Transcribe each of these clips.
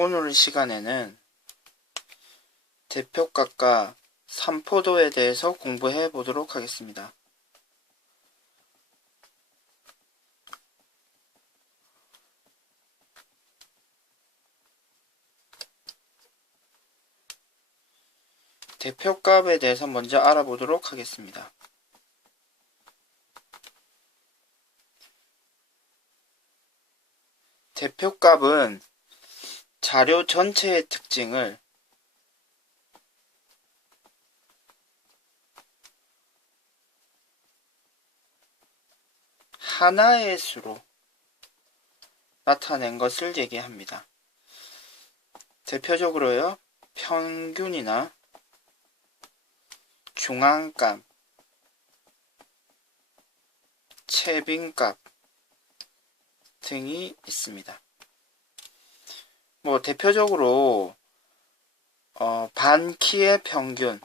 오늘 시간에는 대표값과 삼포도에 대해서 공부해 보도록 하겠습니다. 대표값에 대해서 먼저 알아보도록 하겠습니다. 대표값은 자료 전체의 특징을 하나의 수로 나타낸 것을 얘기합니다. 대표적으로요, 평균이나 중앙값, 최빈값 등이 있습니다. 대표적으로 반키의 평균,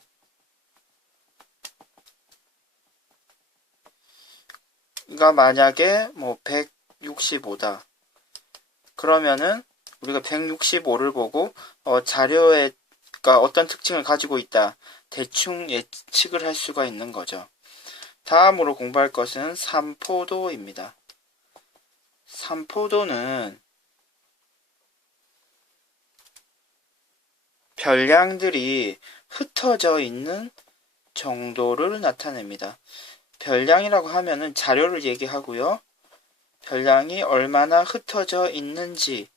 가 만약에 165다. 그러면은 우리가 165를 보고 자료가 어떤 특징을 가지고 있다. 대충 예측을 할 수가 있는 거죠. 다음으로 공부할 것은 삼포도입니다. 삼포도는 별량들이 흩어져 있는 정도를 나타냅니다. 별량이라고 하면은 자료를 얘기하고요. 별량이 얼마나 흩어져 있는지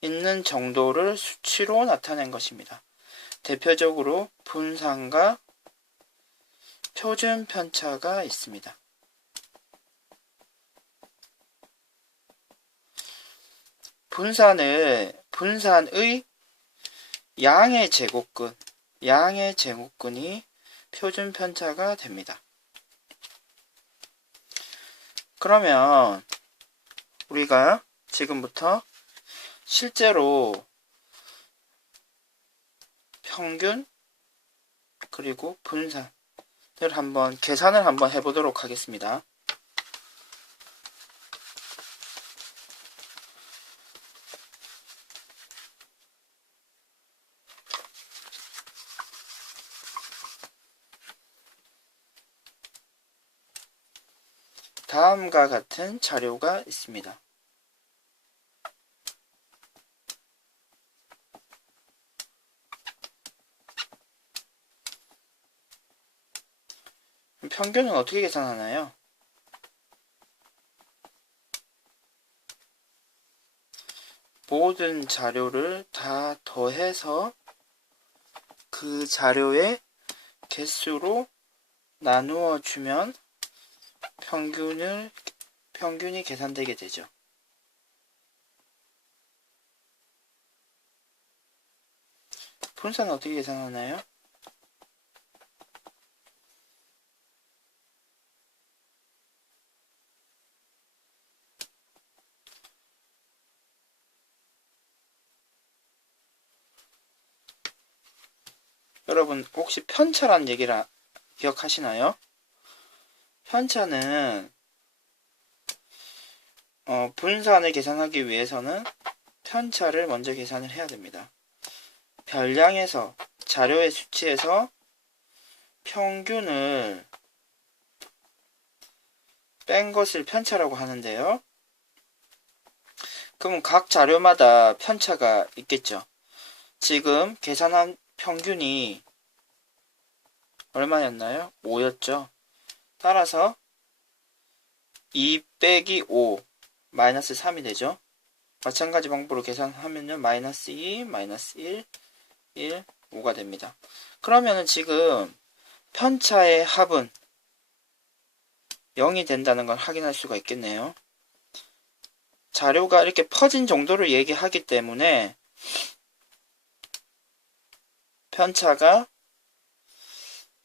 있는 정도를 수치로 나타낸 것입니다. 대표적으로 분산과 표준 편차가 있습니다. 분산의 양의 제곱근이 표준 편차가 됩니다. 그러면 우리가 지금부터 실제로 평균 그리고 분산을 계산을 한번 해보도록 하겠습니다. 다음과 같은 자료가 있습니다. 평균은 어떻게 계산하나요? 모든 자료를 다 더해서 그 자료의 개수로 나누어 주면 평균이 계산되게 되죠. 분산은 어떻게 계산하나요? 여러분 혹시 편차란 얘기를 기억하시나요? 편차는 분산을 계산하기 위해서는 편차를 먼저 계산을 해야 됩니다. 별량에서 자료의 수치에서 평균을 뺀 것을 편차라고 하는데요. 그럼 각 자료마다 편차가 있겠죠. 지금 계산한 평균이 얼마였나요? 5였죠. 따라서 2 빼기 5 마이너스 3이 되죠. 마찬가지 방법으로 계산하면요. 마이너스 2, 마이너스 1, 1, 5가 됩니다. 그러면은 지금 편차의 합은 0이 된다는 걸 확인할 수가 있겠네요. 자료가 이렇게 퍼진 정도를 얘기하기 때문에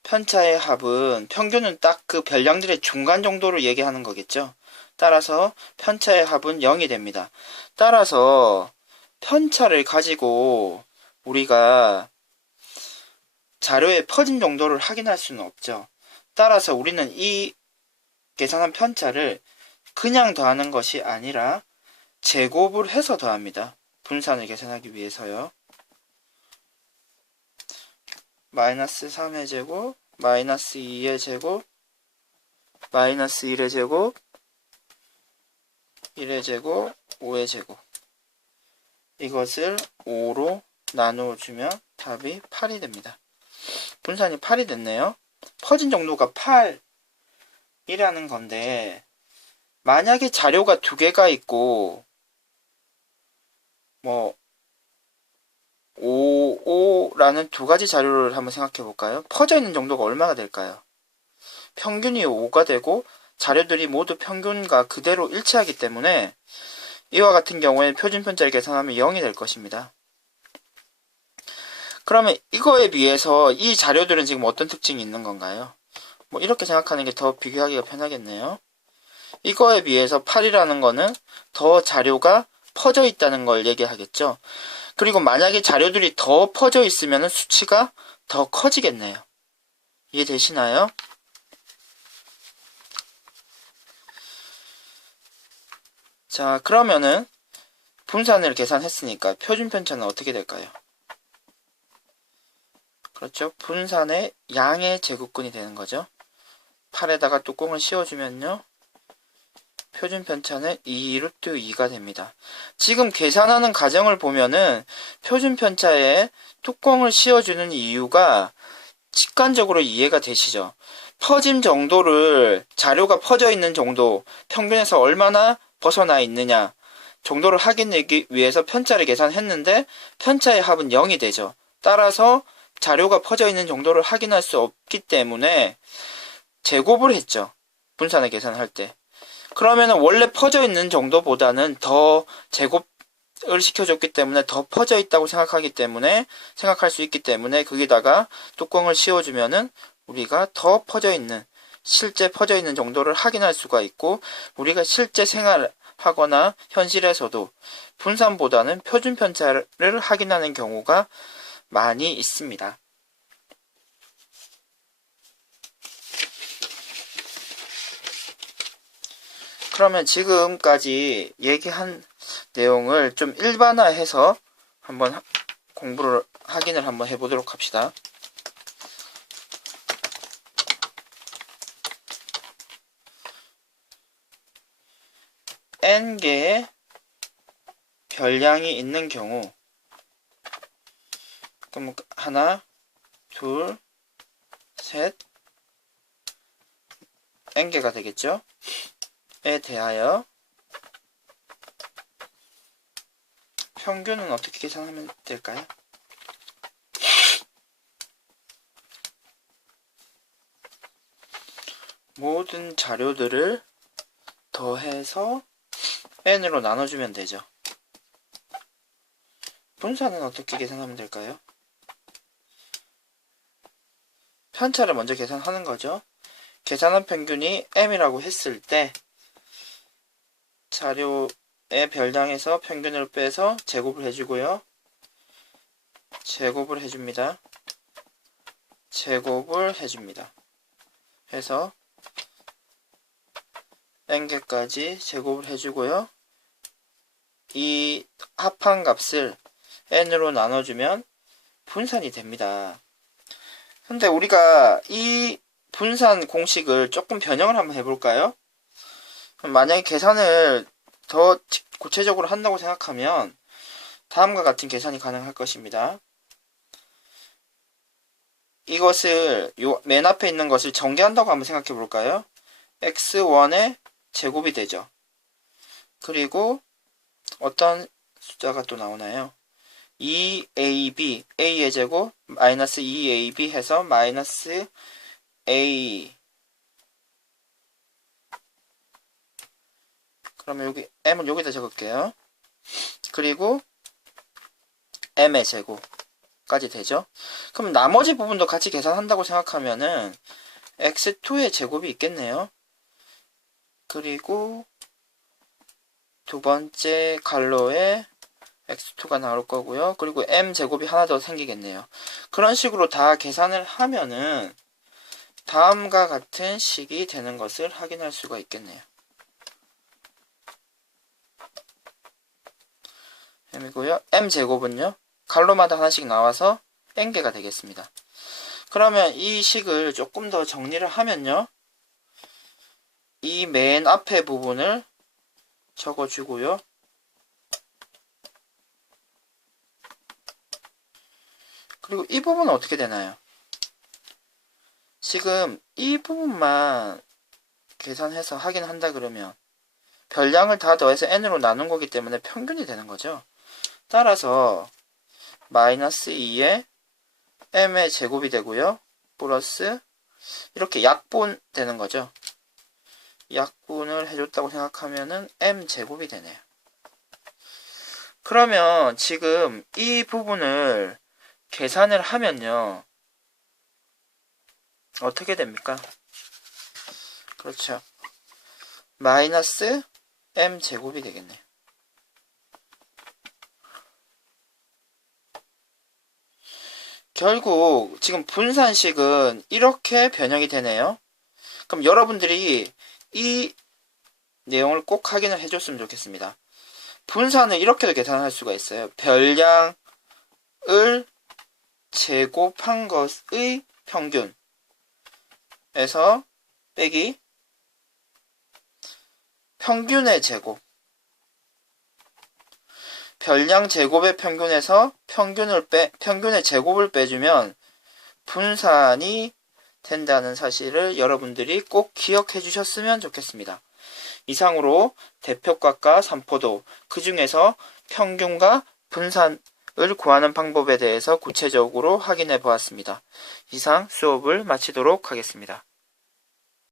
편차의 합은 평균은 딱 그 별량들의 중간 정도를 얘기하는 거겠죠. 따라서 편차의 합은 0이 됩니다. 따라서 편차를 가지고 우리가 자료의 퍼진 정도를 확인할 수는 없죠. 따라서 우리는 이 계산한 편차를 그냥 더하는 것이 아니라 제곱을 해서 더합니다. 분산을 계산하기 위해서요. 마이너스 3의 제곱, 마이너스 2의 제곱, 마이너스 1의 제곱, 1의 제곱, 5의 제곱. 이것을 5로 나누어주면 답이 8이 됩니다. 분산이 8이 됐네요. 퍼진 정도가 8이라는 건데, 만약에 자료가 두 개가 있고, 5라는 두 가지 자료를 한번 생각해 볼까요? 퍼져 있는 정도가 얼마나 될까요? 평균이 5가 되고 자료들이 모두 평균과 그대로 일치하기 때문에 이와 같은 경우에는 표준편차를 계산하면 0이 될 것입니다. 그러면 이거에 비해서 이 자료들은 지금 어떤 특징이 있는 건가요? 이렇게 생각하는 게 더 비교하기가 편하겠네요. 이거에 비해서 8이라는 거는 더 자료가 퍼져 있다는 걸 얘기하겠죠. 그리고 만약에 자료들이 더 퍼져 있으면 수치가 더 커지겠네요. 이해되시나요? 자, 그러면은 분산을 계산했으니까 표준편차는 어떻게 될까요? 그렇죠. 분산의 양의 제곱근이 되는 거죠. 8에다가 뚜껑을 씌워주면요. 표준편차는 2루트 2가 됩니다. 지금 계산하는 과정을 보면은 표준편차에 뚜껑을 씌워주는 이유가 직관적으로 이해가 되시죠? 퍼짐 정도를, 자료가 퍼져 있는 정도, 평균에서 얼마나 벗어나 있느냐 정도를 확인하기 위해서 편차를 계산했는데 편차의 합은 0이 되죠. 따라서 자료가 퍼져 있는 정도를 확인할 수 없기 때문에 제곱을 했죠. 분산을 계산할 때. 그러면 원래 퍼져 있는 정도보다는 더 제곱을 시켜줬기 때문에 더 퍼져 있다고 생각할 수 있기 때문에 거기다가 뚜껑을 씌워주면은 우리가 더 퍼져 있는, 실제 퍼져 있는 정도를 확인할 수가 있고, 우리가 실제 생활하거나 현실에서도 분산보다는 표준편차를 확인하는 경우가 많이 있습니다. 그러면 지금까지 얘기한 내용을 좀 일반화해서 한번 확인을 한번 해보도록 합시다. n개의 별량이 있는 경우, 그럼 하나, 둘, 셋, n개가 되겠죠? 에 대하여 평균은 어떻게 계산하면 될까요? 모든 자료들을 더해서 n으로 나눠주면 되죠. 분산은 어떻게 계산하면 될까요? 편차를 먼저 계산하는 거죠. 계산한 평균이 m이라고 했을 때 자료의 별량에서 평균을 빼서 제곱을 해주고요. 제곱을 해줍니다. 제곱을 해줍니다. 해서 n개까지 제곱을 해주고요. 이 합한 값을 n으로 나눠주면 분산이 됩니다. 근데 우리가 이 분산 공식을 조금 변형을 한번 해볼까요? 만약에 계산을 더 구체적으로 한다고 생각하면 다음과 같은 계산이 가능할 것입니다. 이것을 맨 앞에 있는 것을 전개한다고 한번 생각해 볼까요? x1의 제곱이 되죠. 그리고 어떤 숫자가 또 나오나요? 2ab, a의 제곱, 마이너스 2ab 해서 마이너스 a. 그러면 여기 m은 여기다 적을게요. 그리고 m의 제곱까지 되죠. 그럼 나머지 부분도 같이 계산한다고 생각하면은 x2의 제곱이 있겠네요. 그리고 두 번째 갈로에 x2가 나올 거고요. 그리고 m 제곱이 하나 더 생기겠네요. 그런 식으로 다 계산을 하면은 다음과 같은 식이 되는 것을 확인할 수가 있겠네요. m이고요. m제곱은요. 갈로마다 하나씩 나와서 n개가 되겠습니다. 그러면 이 식을 조금 더 정리를 하면요. 이 맨 앞에 부분을 적어주고요. 그리고 이 부분은 어떻게 되나요? 지금 이 부분만 계산해서 확인한다 그러면 별량을 다 더해서 n으로 나눈 거기 때문에 평균이 되는 거죠. 따라서 마이너스 2에 m의 제곱이 되고요. 플러스 이렇게 약분 되는 거죠. 약분을 해줬다고 생각하면은 m제곱이 되네요. 그러면 지금 이 부분을 계산을 하면요. 어떻게 됩니까? 그렇죠. 마이너스 m제곱이 되겠네요. 결국 지금 분산식은 이렇게 변형이 되네요. 그럼 여러분들이 이 내용을 꼭 확인을 해줬으면 좋겠습니다. 분산을 이렇게도 계산할 수가 있어요. 별량을 제곱한 것의 평균에서 빼기 평균의 제곱. 별량 제곱의 평균에서 평균의 제곱을 빼주면 분산이 된다는 사실을 여러분들이 꼭 기억해 주셨으면 좋겠습니다. 이상으로 대표값과 산포도, 그 중에서 평균과 분산을 구하는 방법에 대해서 구체적으로 확인해 보았습니다. 이상 수업을 마치도록 하겠습니다.